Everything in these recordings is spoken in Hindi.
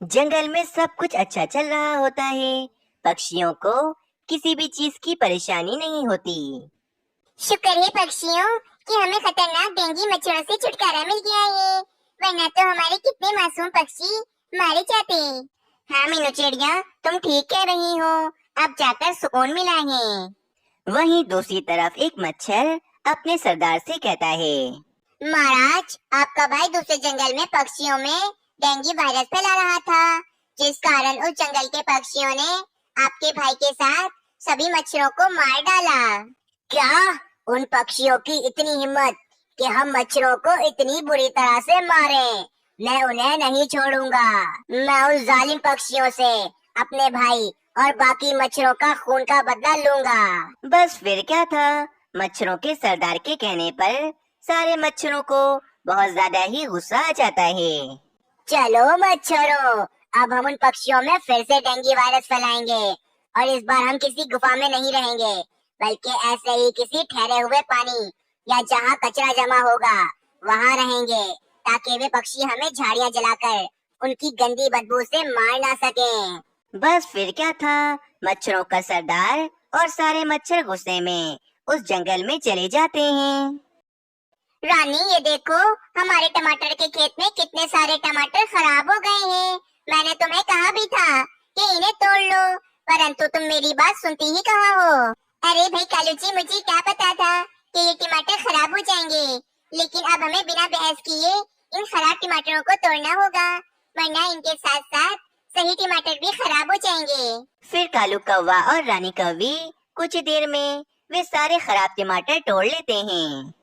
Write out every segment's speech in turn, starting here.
जंगल में सब कुछ अच्छा चल रहा होता है। पक्षियों को किसी भी चीज की परेशानी नहीं होती। शुक्र है पक्षियों कि हमें खतरनाक डेंगू मच्छरों से छुटकारा मिल गया है, वरना तो हमारे कितने मासूम पक्षी मारे जाते। हाँ मीनू चिड़िया, तुम ठीक कह रही हो। अब जाकर सुकून मिला है। वहीं दूसरी तरफ एक मच्छर अपने सरदार से कहता है, महाराज, आपका भाई दूसरे जंगल में पक्षियों में डेंगू वायरस फैला रहा था, जिस कारण उस जंगल के पक्षियों ने आपके भाई के साथ सभी मच्छरों को मार डाला। क्या? उन पक्षियों की इतनी हिम्मत कि हम मच्छरों को इतनी बुरी तरह से मारें? मैं उन्हें नहीं छोड़ूंगा। मैं उन जालिम पक्षियों से अपने भाई और बाकी मच्छरों का खून का बदला लूंगा। बस फिर क्या था, मच्छरों के सरदार के कहने पर सारे मच्छरों को बहुत ज्यादा ही गुस्सा आ जाता है। चलो मच्छरों, अब हम उन पक्षियों में फिर से डेंगू वायरस फैलाएंगे और इस बार हम किसी गुफा में नहीं रहेंगे, बल्कि ऐसे ही किसी ठहरे हुए पानी या जहाँ कचरा जमा होगा वहाँ रहेंगे, ताकि वे पक्षी हमें झाड़ियाँ जलाकर उनकी गंदी बदबू से मार ना सकें। बस फिर क्या था, मच्छरों का सरदार और सारे मच्छर गुस्से में उस जंगल में चले जाते हैं। रानी, ये देखो, हमारे टमाटर के खेत में कितने सारे टमाटर खराब हो गए हैं। मैंने तुम्हें कहा भी था कि इन्हें तोड़ लो, परंतु तुम मेरी बात सुनती ही कहाँ हो। अरे भाई कालू जी, मुझे क्या पता था कि ये टमाटर खराब हो जाएंगे, लेकिन अब हमें बिना बहस किए इन खराब टमाटरों को तोड़ना होगा, वरना इनके साथ साथ सही टमाटर भी खराब हो जाएंगे। फिर कालू कौवा और रानी कौवी कुछ देर में वे सारे खराब टमाटर तोड़ लेते हैं।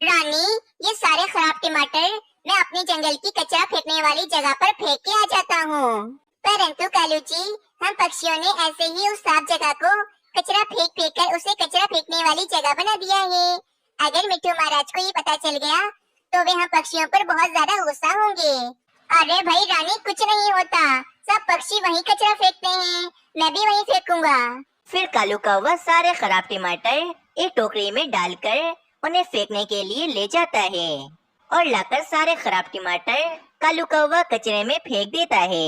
रानी, ये सारे खराब टमाटर मैं अपने जंगल की कचरा फेंकने वाली जगह पर फेंक के आ जाता हूँ। परंतु कालू जी, हम पक्षियों ने ऐसे ही उस साफ जगह को कचरा फेंक फेंक कर उसे कचरा फेंकने वाली जगह बना दिया है। अगर मिट्टू महाराज को ये पता चल गया तो वे हम पक्षियों पर बहुत ज्यादा गुस्सा होंगे। अरे भाई रानी, कुछ नहीं होता, सब पक्षी वहीं कचरा फेंकते हैं, मैं भी वहीं फेंकूंगा। फिर कालू कौवा सारे खराब टमाटर एक टोकरी में डालकर उन्हें फेंकने के लिए ले जाता है और लाकर सारे खराब टमाटर कालू कौवा कचरे में फेंक देता है।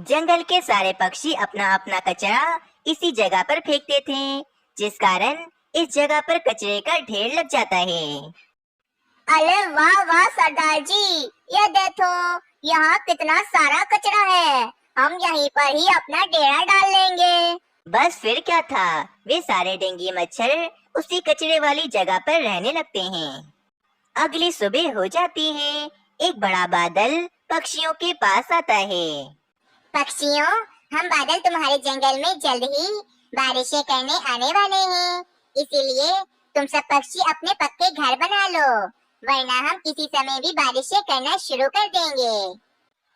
जंगल के सारे पक्षी अपना अपना कचरा इसी जगह पर फेंकते थे, जिस कारण इस जगह पर कचरे का ढेर लग जाता है। अरे वाह वाह सरदार जी, ये देखो, यहाँ कितना सारा कचरा है, हम यहीं पर ही अपना डेरा डाल लेंगे। बस फिर क्या था, वे सारे डेंगू मच्छर उसी कचरे वाली जगह पर रहने लगते हैं। अगली सुबह हो जाती है। एक बड़ा बादल पक्षियों के पास आता है। पक्षियों, हम बादल तुम्हारे जंगल में जल्द ही बारिशें करने आने वाले हैं, इसीलिए तुम सब पक्षी अपने पक्के घर बना लो, वरना हम किसी समय भी बारिशें करना शुरू कर देंगे।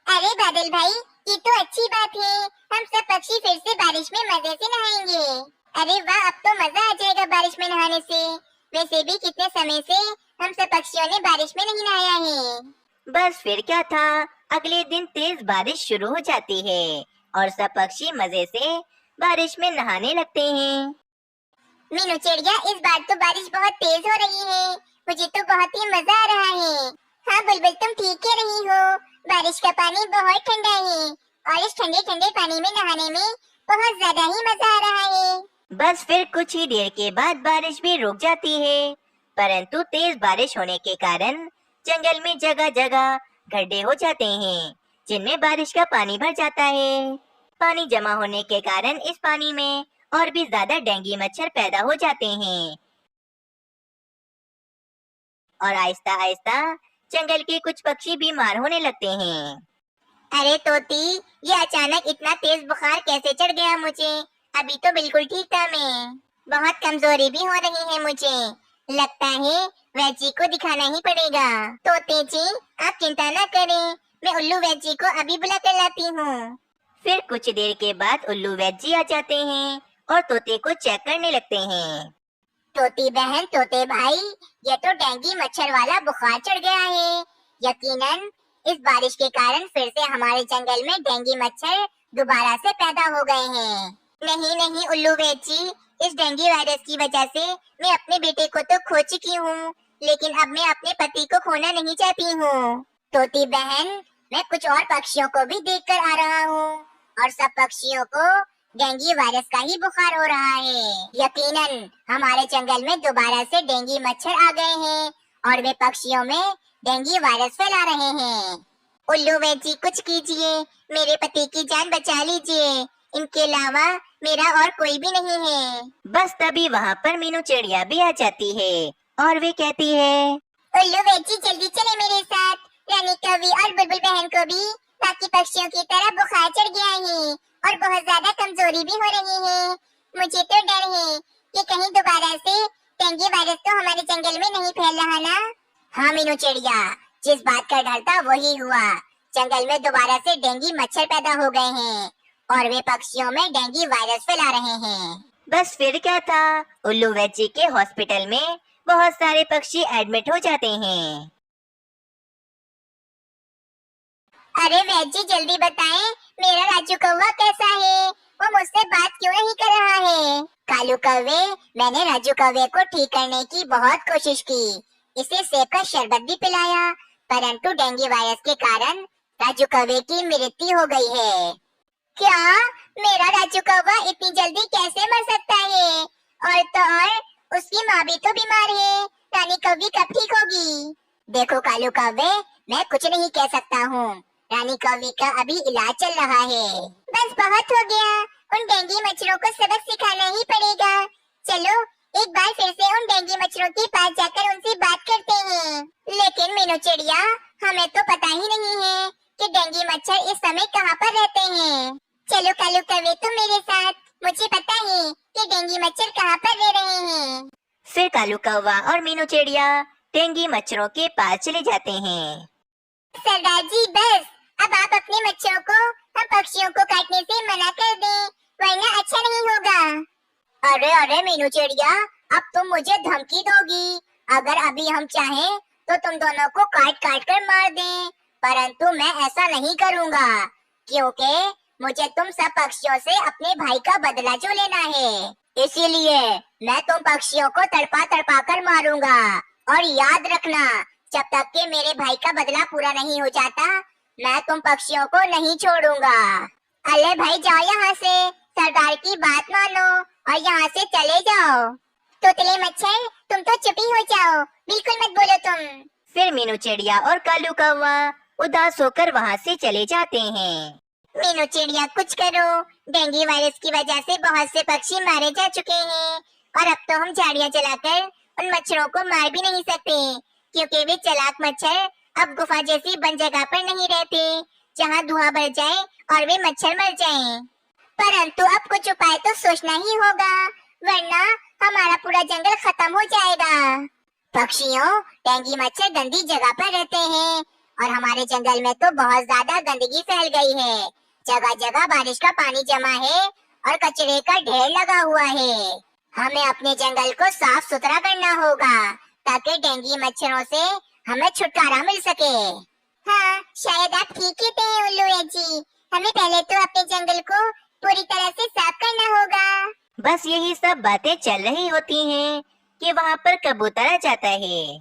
अरे बादल भाई, ये तो अच्छी बात है, हम सब पक्षी फिर से बारिश में मजे से नहाएंगे। अरे वाह, अब तो मजा आ जाएगा बारिश में नहाने से। वैसे भी कितने समय से हम सब पक्षियों ने बारिश में नहीं नहाया है। बस फिर क्या था, अगले दिन तेज बारिश शुरू हो जाती है और सब पक्षी मजे से बारिश में नहाने लगते हैं। मीनू चिड़िया, इस बार तो बारिश बहुत तेज हो रही है, मुझे तो बहुत ही मजा आ रहा है। हाँ बुलबुल, तुम ठीक कह रही हो, बारिश का पानी बहुत ठंडा है और इस ठंडे ठंडे पानी में नहाने में बहुत ज्यादा ही मजा आ रहा है। बस फिर कुछ ही देर के बाद बारिश भी रुक जाती है, परंतु तेज बारिश होने के कारण जंगल में जगह जगह गड्ढे हो जाते हैं, जिनमें बारिश का पानी भर जाता है। पानी जमा होने के कारण इस पानी में और भी ज्यादा डेंगू मच्छर पैदा हो जाते हैं और आहिस्ता आहिस्ता जंगल के कुछ पक्षी बीमार होने लगते हैं। अरे तोती, ये अचानक इतना तेज बुखार कैसे चढ़ गया मुझे? अभी तो बिल्कुल ठीक था मैं। बहुत कमजोरी भी हो रही है मुझे, लगता है वैजी को दिखाना ही पड़ेगा। तोते जी, आप चिंता न करें, मैं उल्लू वैजी को अभी बुला कर लाती हूँ। फिर कुछ देर के बाद उल्लू वैजी आ जाते हैं और तोते को चेक करने लगते हैं। तोती बहन, तोते भाई, ये तो डेंगू मच्छर वाला बुखार चढ़ गया है। यकीनन इस बारिश के कारण फिर से हमारे जंगल में डेंगू मच्छर दोबारा से पैदा हो गए हैं। नहीं नहीं उल्लू बेची, इस डेंगू वायरस की वजह से मैं अपने बेटे को तो खो चुकी हूँ, लेकिन अब मैं अपने पति को खोना नहीं चाहती हूँ। तोती बहन, मैं कुछ और पक्षियों को भी देखकर आ रहा हूँ और सब पक्षियों को डेंगू वायरस का ही बुखार हो रहा है। यकीनन हमारे जंगल में दोबारा से डेंगू मच्छर आ गए हैं और वे पक्षियों में डेंगू वायरस फैला रहे हैं। उल्लू वैद जी, कुछ कीजिए, मेरे पति की जान बचा लीजिए, इनके अलावा मेरा और कोई भी नहीं है। बस तभी वहाँ पर मीनू चिड़िया भी आ जाती है और वे कहती है, उल्लू वैद जी, जल्दी चले मेरे साथ। रानी कवि और बुलबुल बहन को भी बाकी पक्षियों की तरह बुखार चढ़ गया है और बहुत ज्यादा कमजोरी भी हो रही है। मुझे तो डर है कि कहीं दोबारा से डेंगू वायरस तो हमारे जंगल में नहीं फैल रहा ना। हाँ मीनू चिड़िया, जिस बात का डर था वही हुआ। जंगल में दोबारा से डेंगू मच्छर पैदा हो गए हैं और वे पक्षियों में डेंगू वायरस फैला रहे हैं। बस फिर क्या था, उल्लू वैद जी के हॉस्पिटल में बहुत सारे पक्षी एडमिट हो जाते हैं। अरे वैद जी, जल्दी बताएं, मेरा राजू कौवा कैसा है? वो मुझसे बात क्यों नहीं कर रहा है? कालू कौवे, मैंने राजू कौवे को ठीक करने की बहुत कोशिश की, इसे सेब का शरबत भी पिलाया, परंतु डेंगू वायरस के कारण राजू कौवे की मृत्यु हो गई है। क्या? मेरा राजू कौवा इतनी जल्दी कैसे मर सकता है? और तो और उसकी माँ भी तो बीमार है। रानी कौवी कब ठीक होगी? देखो कालू कौवे, मैं कुछ नहीं कह सकता हूँ। रानी कौवी का अभी इलाज चल रहा है। बस बहुत हो गया, उन डेंगू मच्छरों को सबक सिखाना ही पड़ेगा। चलो एक बार फिर से उन डेंगू मच्छरों के पास जाकर उनसे बात करते हैं। लेकिन मीनू चिड़िया, हमें तो पता ही नहीं है कि डेंगू मच्छर इस समय कहाँ पर रहते हैं। चलो कालू कौवे, तुम मेरे साथ, मुझे पता है कि डेंगू मच्छर कहाँ पर रह रहे हैं। फिर कालू कौवा और मीनू चिड़िया डेंगू मच्छरों के पास चले जाते हैं। सरदार जी, बस अब आप अपने मच्छरों को हम पक्षियों को काटने से मना कर दें, वरना अच्छा नहीं होगा। अरे अरे मीनू चिड़िया, अब तुम मुझे धमकी दोगी? अगर अभी हम चाहें तो तुम दोनों को काट काट कर मार दें, परंतु मैं ऐसा नहीं करूँगा, क्योंकि मुझे तुम सब पक्षियों से अपने भाई का बदला जो लेना है। इसीलिए मैं तुम पक्षियों को तड़पा तड़पा कर मारूंगा। और याद रखना, जब तक कि मेरे भाई का बदला पूरा नहीं हो जाता, मैं तुम पक्षियों को नहीं छोड़ूंगा। अरे भाई, जाओ यहाँ से, सरदार की बात मानो और यहाँ से चले जाओ। तोतले मच्छर, तुम तो चुप ही हो जाओ, बिल्कुल मत बोलो तुम। फिर मीनू चिड़िया और कालू कौवा उदास होकर वहाँ से चले जाते हैं। मीनू चिड़िया, कुछ करो, डेंगू वायरस की वजह से बहुत से पक्षी मारे जा चुके हैं और अब तो हम झाड़ियाँ जलाकर उन मच्छरों को मार भी नहीं सकते, क्योंकि वे चालाक मच्छर अब गुफा जैसी बंद जगह पर नहीं रहते, जहाँ धुआं भर जाए और वे मच्छर मर जाएं। परंतु अब कुछ उपाय तो सोचना ही होगा, वरना हमारा पूरा जंगल खत्म हो जाएगा। पक्षियों, डेंगू मच्छर गंदी जगह पर रहते हैं और हमारे जंगल में तो बहुत ज्यादा गंदगी फैल गई है। जगह जगह बारिश का पानी जमा है और कचरे का ढेर लगा हुआ है। हमें अपने जंगल को साफ सुथरा करना होगा ताकि डेंगू मच्छरों से हमें छुटकारा मिल सके। हाँ, शायद आप ठीक कहते हैं उल्लू जी, हमें पहले तो अपने जंगल को पूरी तरह से साफ करना होगा। बस यही सब बातें चल रही होती हैं कि वहाँ पर कबूतर आ जाता है।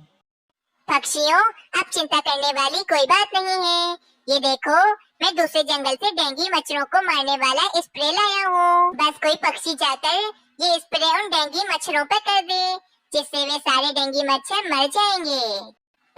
पक्षियों, अब चिंता करने वाली कोई बात नहीं है। ये देखो, मैं दूसरे जंगल से डेंगू मच्छरों को मारने वाला स्प्रे लाया हूँ। बस कोई पक्षी जाकर ये स्प्रे उन डेंगू मच्छरों पर कर दे, जिससे वे सारे डेंगू मच्छर मर जाएंगे।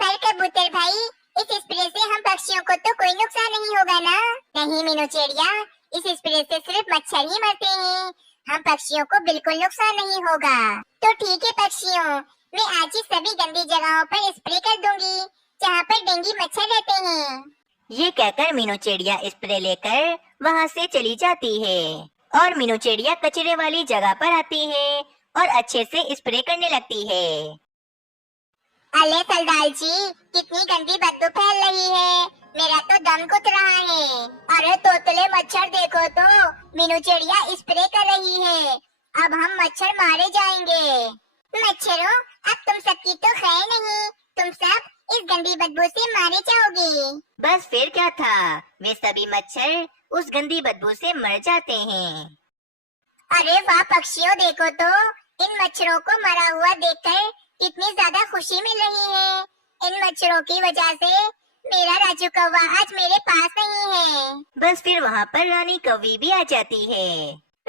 पर कबूतर भाई, इस स्प्रे से हम पक्षियों को तो कोई नुकसान नहीं होगा ना? नहीं मीनू चिड़िया, इस स्प्रे से सिर्फ मच्छर ही मरते हैं, हम पक्षियों को बिल्कुल नुकसान नहीं होगा। तो ठीक है पक्षियों, मैं आज ही सभी गंदी जगहों पर स्प्रे कर दूंगी जहाँ पर डेंगू मच्छर रहते हैं। ये कहकर मीनू चिड़िया स्प्रे लेकर वहाँ से चली जाती है और मीनू चिड़िया कचरे वाली जगह पर आती है और अच्छे से स्प्रे करने लगती है। अरे सरदार जी, कितनी गंदी बदबू फैल रही है, मेरा तो दम घुट रहा है। अरे तोतले मच्छर, देखो तो मीनू चिड़िया स्प्रे कर रही है, अब हम मच्छर मारे जाएंगे। मच्छरों, अब तुम सबकी तो खैर नहीं, तुम सब इस गंदी बदबू से मारे जाओगे। बस फिर क्या था, वे सभी मच्छर उस गंदी बदबू से मर जाते हैं। अरे वाह पक्षियों, देखो तो इन मच्छरों को मरा हुआ देखकर कितनी ज्यादा खुशी मिल रही है। इन मच्छरों की वजह से मेरा राजू कौवा आज मेरे पास नहीं है। बस फिर वहाँ पर रानी कौवी भी आ जाती है।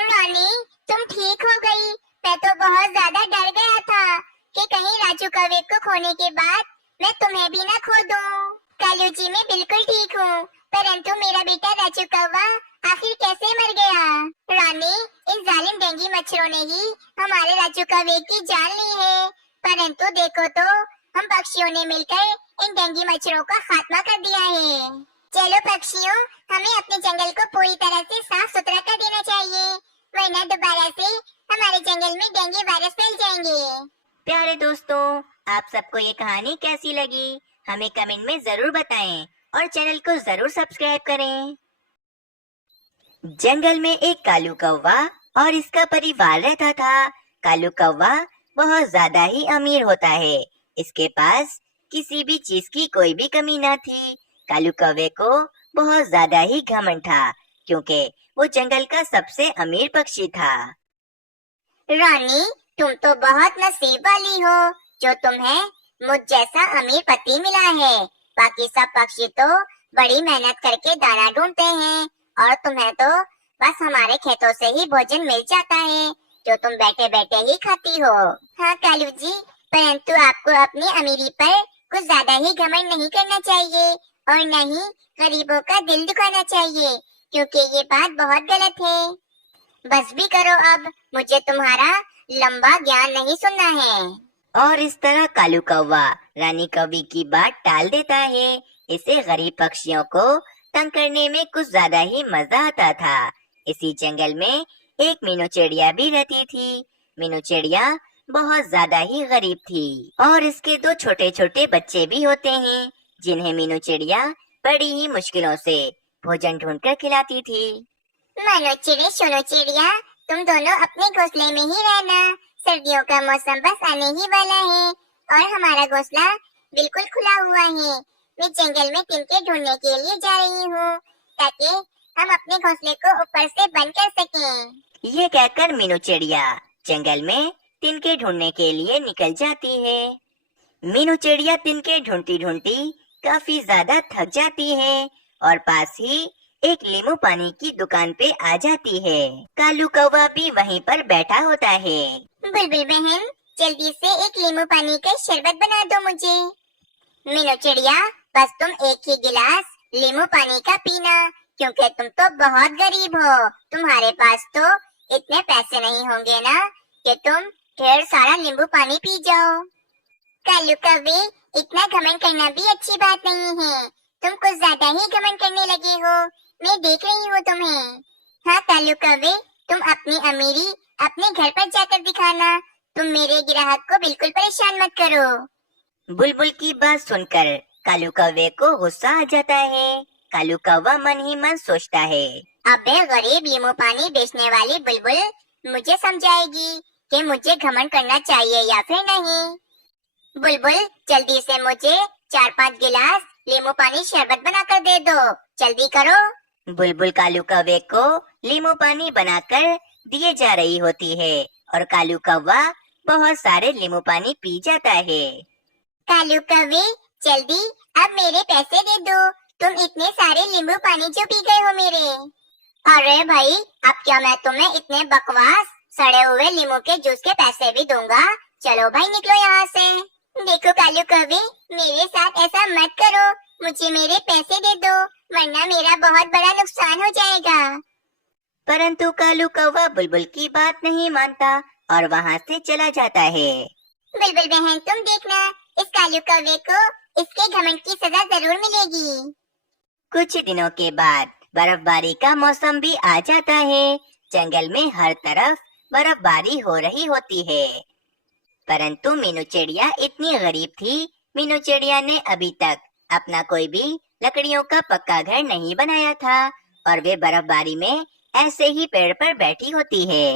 रानी, तुम ठीक हो गई? मैं तो बहुत ज्यादा डर गया था कि कहीं राजू कौवे को खोने के बाद मैं तुम्हें भी ना खो दूं। कालू जी, मैं बिल्कुल ठीक हूँ, परंतु मेरा बेटा राजू कौवा आखिर कैसे मर गया? रानी, इन जालिम डेंगू मच्छरों ने ही हमारे राजू कौवे की जान ली है। परंतु देखो तो, हम पक्षियों ने मिलकर इन डेंगू मच्छरों का खात्मा कर दिया है। चलो पक्षियों, हमें अपने जंगल को पूरी तरह से साफ सुथरा कर देना चाहिए, वरना दोबारा से हमारे जंगल में डेंगू वायरस फैल जाएंगे। प्यारे दोस्तों, आप सबको ये कहानी कैसी लगी हमें कमेंट में जरूर बताएं और चैनल को जरूर सब्सक्राइब करें। जंगल में एक कालू कौवा और इसका परिवार रहता था। कालू कौवा बहुत ज्यादा ही अमीर होता है। इसके पास किसी भी चीज की कोई भी कमी न थी। कालू कौवे को बहुत ज्यादा ही घमंड था, क्योंकि वो जंगल का सबसे अमीर पक्षी था। रानी, तुम तो बहुत नसीब वाली हो जो तुम्हें मुझ जैसा अमीर पति मिला है। बाकी सब पक्षी तो बड़ी मेहनत करके दाना ढूंढते हैं और तुम्हें तो बस हमारे खेतों से ही भोजन मिल जाता है, जो तुम बैठे बैठे ही खाती हो। हाँ कालू जी, परंतु आपको अपनी अमीरी पर कुछ ज्यादा ही घमंड नहीं करना चाहिए और न ही गरीबों का दिल दुखाना चाहिए, क्योंकि ये बात बहुत गलत है। बस भी करो अब, मुझे तुम्हारा लंबा ज्ञान नहीं सुनना है। और इस तरह कालू कौवा रानी कौवी की बात टाल देता है। इसे गरीब पक्षियों को तंग करने में कुछ ज्यादा ही मजा आता था। इसी जंगल में एक मीनू चिड़िया भी रहती थी। मीनू चिड़िया बहुत ज्यादा ही गरीब थी और इसके दो छोटे छोटे बच्चे भी होते हैं, जिन्हें मीनू चिड़िया बड़ी ही मुश्किलों से भोजन ढूंढकर खिलाती थी। मानो चिड़े सुनो चिड़िया, तुम दोनों अपने घोंसले में ही रहना। सर्दियों का मौसम बस आने ही वाला है और हमारा घोंसला बिल्कुल खुला हुआ है। मैं जंगल में तिनके ढूंढने के लिए जा रही हूँ, ताकि हम अपने घोंसले को ऊपर से बंद कर सकें। ये कहकर मीनू चिड़िया जंगल में तिनके ढूंढने के लिए निकल जाती है। मीनू चिड़िया तिनके ढूंढती ढूंढती काफी ज्यादा थक जाती है और पास ही एक नींबू पानी की दुकान पे आ जाती है। कालू कौवा भी वहीं पर बैठा होता है। बुलबुल बहन, जल्दी से एक नींबू पानी का शरबत बना दो मुझे। मीनू चिड़िया, बस तुम एक ही गिलास नींबू पानी का पीना, क्योंकि तुम तो बहुत गरीब हो। तुम्हारे पास तो इतने पैसे नहीं होंगे ना कि तुम ढेर सारा नींबू पानी पी जाओ। कालू कौवे, इतना घमंड करना भी अच्छी बात नहीं है। तुम कुछ ज्यादा ही घमंड करने लगे हो, मैं देख रही हूँ तुम्हें। हाँ कालू कौवे, तुम अपनी अमीरी अपने घर पर जाकर दिखाना। तुम मेरे ग्राहक को बिल्कुल परेशान मत करो। बुलबुल की बात सुनकर कालू कौवे को गुस्सा आ जाता है। कालू कौवा मन ही मन सोचता है, अबे गरीब नींबू पानी बेचने वाली बुलबुल मुझे समझाएगी कि मुझे घमंड करना चाहिए या फिर नहीं। बुलबुल, जल्दी से मुझे 4-5 गिलास नींबू पानी शरबत बनाकर दे दो, जल्दी करो। बुलबुल कालू कौवे को नींबू पानी बनाकर दिए जा रही होती है और कालू कौवा बहुत सारे नींबू पानी पी जाता है। कालू कौवे, जल्दी अब मेरे पैसे दे दो। तुम इतने सारे नींबू पानी जो पी गए हो मेरे। अरे भाई, अब क्या मैं तुम्हें इतने बकवास सड़े हुए नींबू के जूस के पैसे भी दूंगा? चलो भाई निकलो यहाँ से। देखो कालू कौवे, मेरे साथ ऐसा मत करो, मुझे मेरे पैसे दे दो, वरना मेरा बहुत बड़ा नुकसान हो जाएगा। परंतु कालू कौवा बुलबुल की बात नहीं मानता और वहाँ से चला जाता है। बुलबुल बहन, तुम देखना, इस कालू कौवे को इसके घमंड की सजा जरूर मिलेगी। कुछ दिनों के बाद बर्फबारी का मौसम भी आ जाता है। जंगल में हर तरफ बर्फबारी हो रही होती है। परंतु मीनू चिड़िया इतनी गरीब थी, मीनू चिड़िया ने अभी तक अपना कोई भी लकड़ियों का पक्का घर नहीं बनाया था और वे बर्फबारी में ऐसे ही पेड़ पर बैठी होती है।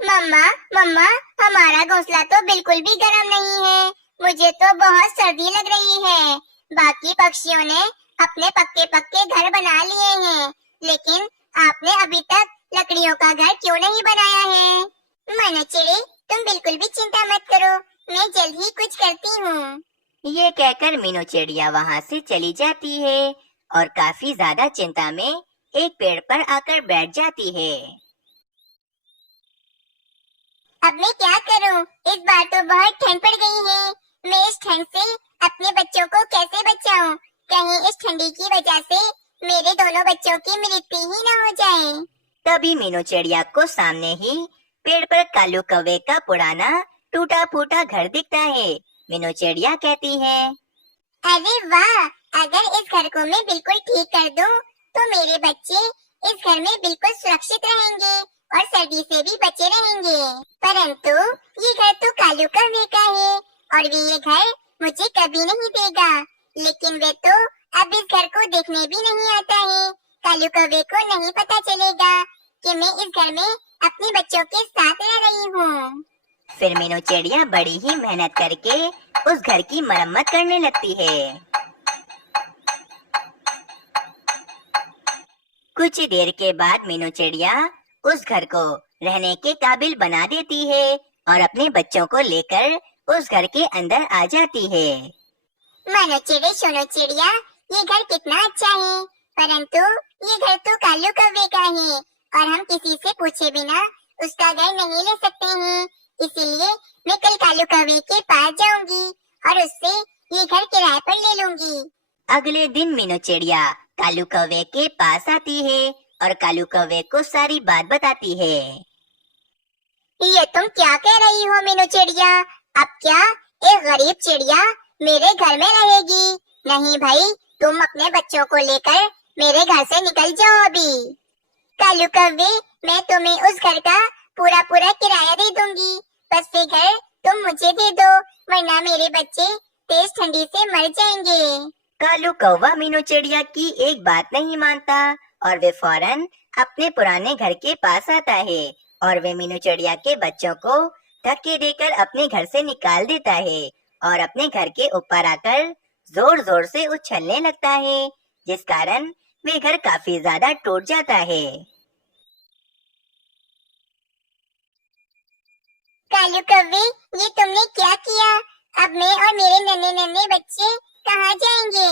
मम्मा, मम्मा, हमारा घोंसला तो बिल्कुल भी गर्म नहीं है, मुझे तो बहुत सर्दी लग रही है। बाकी पक्षियों ने अपने पक्के पक्के घर बना लिए हैं, लेकिन आपने अभी तक लकड़ियों का घर क्यों नहीं बनाया है? मीनू चिड़ी, तुम बिल्कुल भी चिंता मत करो, मैं जल्द ही कुछ करती हूँ। ये कहकर मीनू चिड़िया वहाँ से चली जाती है और काफी ज्यादा चिंता में एक पेड़ पर आकर बैठ जाती है। अब मैं क्या करूं? इस बार तो बहुत ठंड पड़ गई है। मैं इस ठंड से अपने बच्चों को कैसे बचाऊं? कहीं इस ठंडी की वजह से मेरे दोनों बच्चों की मृत्यु ही न हो जाए। तभी मीनू चिड़िया को सामने ही पेड़ पर कालू कौवे का पुराना टूटा फूटा घर दिखता है। मीनू चिड़िया कहती है, अरे वाह! अगर इस घर को मैं बिल्कुल ठीक कर दूं, तो मेरे बच्चे इस घर में बिल्कुल सुरक्षित रहेंगे और सर्दी से भी बचे रहेंगे। परंतु ये घर तो कालू कौवे का है और वे ये घर मुझे कभी नहीं देगा। लेकिन वे तो अब इस घर को देखने भी नहीं आता है। कालू कौवे को नहीं पता चलेगा कि मैं इस घर में अपने बच्चों के साथ रह रही हूँ। फिर मीनू चिड़िया बड़ी ही मेहनत करके उस घर की मरम्मत करने लगती है। कुछ देर के बाद मीनू चिड़िया उस घर को रहने के काबिल बना देती है और अपने बच्चों को लेकर उस घर के अंदर आ जाती है। मानो चिड़े सुनो चिड़िया, ये घर कितना अच्छा है, परंतु ये घर तो कालू कौवे का है और हम किसी से पूछे बिना उसका घर नहीं ले सकते हैं। इसीलिए मैं कल कालू कौवे के पास जाऊंगी और उससे ये घर किराए पर ले लूंगी। अगले दिन मीनू चिड़िया कालू कौवे के पास आती है और कालू कौवे को सारी बात बताती है। ये तुम क्या कह रही हो मीनू चिड़िया? अब क्या एक गरीब चिड़िया मेरे घर में रहेगी? नहीं भाई, तुम अपने बच्चों को लेकर मेरे घर से निकल जाओ अभी। कालू कौवे, मैं तुम्हें उस घर का पूरा किराया दे दूंगी। बस ये घर तुम मुझे दे दो, वरना मेरे बच्चे तेज ठंडी से मर जाएंगे। कालू कौवा मीनू चिड़िया की एक बात नहीं मानता और वे फौरन अपने पुराने घर के पास आता है और वे मीनू चिड़िया के बच्चों को धक्के देकर अपने घर से निकाल देता है और अपने घर के ऊपर आकर जोर जोर से उछलने लगता है, जिस कारण वे घर काफी ज्यादा टूट जाता है। कालू कौवे, ये तुमने क्या किया? अब मैं और मेरे नन्हे नन्हे बच्चे कहाँ जाएंगे?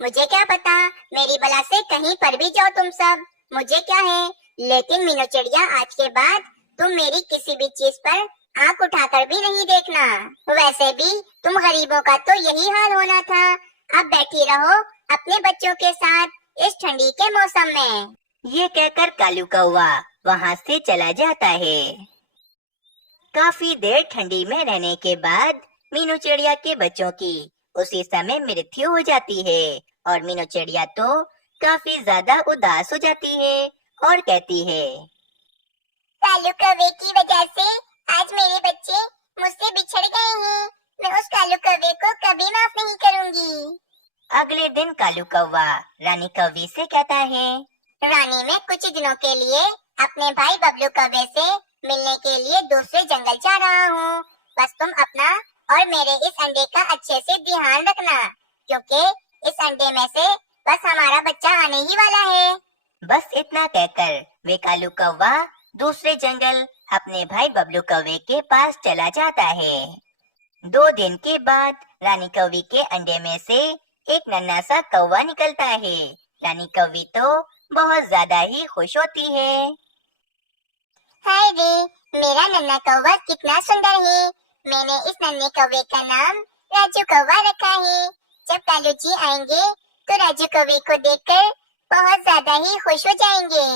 मुझे क्या पता, मेरी बला से कहीं पर भी जाओ तुम सब, मुझे क्या है। लेकिन मीनू चिड़िया, आज के बाद तुम मेरी किसी भी चीज पर आंख उठाकर भी नहीं देखना। वैसे भी तुम गरीबों का तो यही हाल होना था। अब बैठी रहो अपने बच्चों के साथ इस ठंडी के मौसम में। ये कहकर कालू कौवा वहाँ से चला जाता है। काफी देर ठंडी में रहने के बाद मीनू चिड़िया के बच्चों की उसी समय मृत्यु हो जाती है और मीनू चिड़िया तो काफी ज्यादा उदास हो जाती है और कहती है, कालू कौवे की वजह से आज मेरे बच्चे मुझसे बिछड़ गए हैं। मैं उस कालू कौवे को कभी माफ नहीं करूंगी। अगले दिन कालू कौवा रानी कौवी से कहता है, रानी, मैं कुछ दिनों के लिए अपने भाई बबलू कौवे से मिलने के लिए दूसरे जंगल जा रहा हूँ। बस तुम अपना और मेरे इस अंडे का अच्छे से ध्यान रखना, क्योंकि इस अंडे में से बस हमारा बच्चा आने ही वाला है। बस इतना कहकर वे कालू कौवा दूसरे जंगल अपने भाई बबलू कौवे के पास चला जाता है। 2 दिन के बाद रानी कौवी के अंडे में से एक नन्हा सा कौवा निकलता है। रानी कौवी तो बहुत ज्यादा ही खुश होती है। हाय रे, मेरा नन्हा कौवा कितना सुंदर है। मैंने इस नन्हे कौवे का नाम राजू कौवा रखा है। जब कालू जी आएंगे तो राजू कौवे को देखकर बहुत ज्यादा ही खुश हो जाएंगे।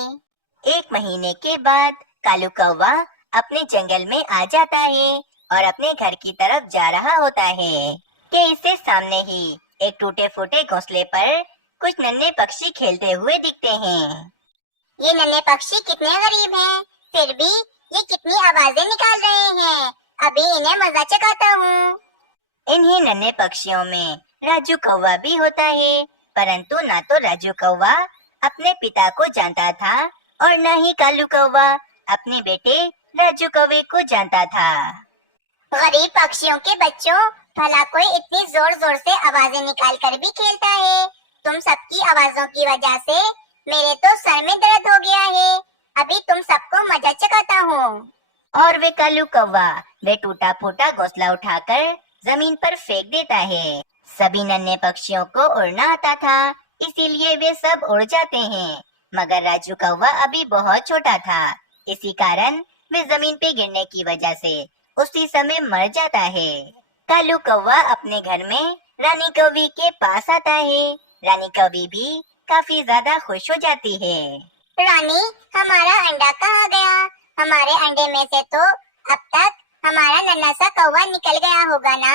1 महीने के बाद कालू कौवा अपने जंगल में आ जाता है और अपने घर की तरफ जा रहा होता है कि इसे सामने ही एक टूटे फूटे घोंसले पर कुछ नन्हे पक्षी खेलते हुए दिखते हैं। ये नन्हे पक्षी कितने गरीब हैं, फिर भी ये कितनी आवाजें निकाल रहे हैं। अभी इन्हें मजा चखाता हूँ। इन्हीं नन्हे पक्षियों में राजू कौवा भी होता है, परंतु ना तो राजू कौवा अपने पिता को जानता था और न ही कालू कौवा अपने बेटे राजू कौवे को जानता था। गरीब पक्षियों के बच्चों, भला कोई इतनी जोर जोर से आवाजें निकाल कर भी खेलता है? तुम सबकी आवाजों की वजह से मेरे तो सर में दर्द हो गया है। अभी तुम सबको मजा चखाता हूँ। और वे कालू कौवा वे टूटा फूटा घोंसला उठाकर जमीन पर फेंक देता है। सभी नन्हे पक्षियों को उड़ना आता था, इसीलिए वे सब उड़ जाते हैं। मगर राजू कौवा अभी बहुत छोटा था, इसी कारण वे जमीन पे गिरने की वजह से उसी समय मर जाता है। कालू कौवा अपने घर में रानी कौवी के पास आता है। रानी कौवी भी काफी ज्यादा खुश हो जाती है। रानी, हमारा अंडा कहाँ गया? हमारे अंडे में से तो अब तक हमारा नन्हा सा कौवा निकल गया होगा ना?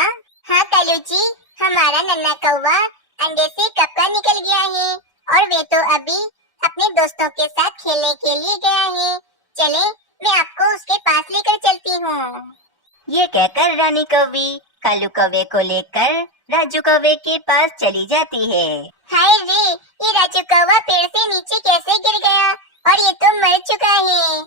हाँ कालू जी, हमारा नन्हा कौवा अंडे से कब का निकल गया है और वे तो अभी अपने दोस्तों के साथ खेलने के लिए गया है। चले, मैं आपको उसके पास लेकर चलती हूँ। ये कहकर रानी कौवी कालू कौवे को लेकर राजू कौवे के पास चली जाती है। हाय रे, ये राजू कौवा पेड़ से नीचे कैसे गिर गया और ये तो मर चुका है।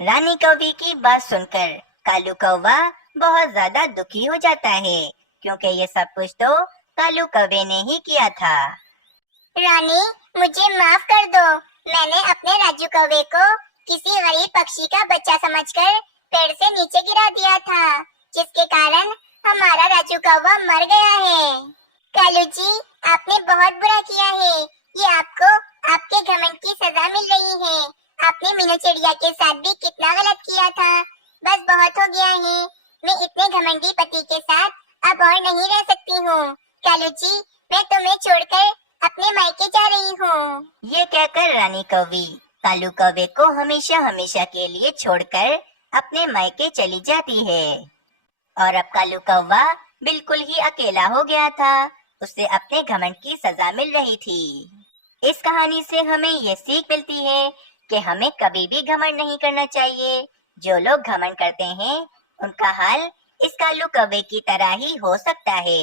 रानी कौवी की बात सुनकर कालू कौवा बहुत ज्यादा दुखी हो जाता है, क्योंकि ये सब कुछ तो कालू कौवे ने ही किया था। रानी, मुझे माफ कर दो। मैंने अपने राजू कौवे को किसी गरीब पक्षी का बच्चा समझकर पेड़ से नीचे गिरा दिया था, जिसके कारण हमारा राजू कौवा मर गया है। कालू जी, आपने बहुत बुरा किया है। ये आपको आपके घमंड की सजा मिल रही है। आपने मीनू चिड़िया के साथ भी कितना गलत किया था। बस बहुत हो गया है। मैं इतने घमंडी पति के साथ अब और नहीं रह सकती हूँ। कालू जी, मैं तुम्हें छोड़कर अपने मायके जा रही हूँ। ये कहकर रानी कौवी कालू कौवे को हमेशा हमेशा के लिए छोड़कर अपने मायके चली जाती है। और अब कालू कौवा बिल्कुल ही अकेला हो गया था। उसे अपने घमंड की सजा मिल रही थी। इस कहानी से हमें ये सीख मिलती है कि हमें कभी भी घमंड नहीं करना चाहिए। जो लोग घमंड करते हैं, उनका हाल इस कालू कौवे की तरह ही हो सकता है।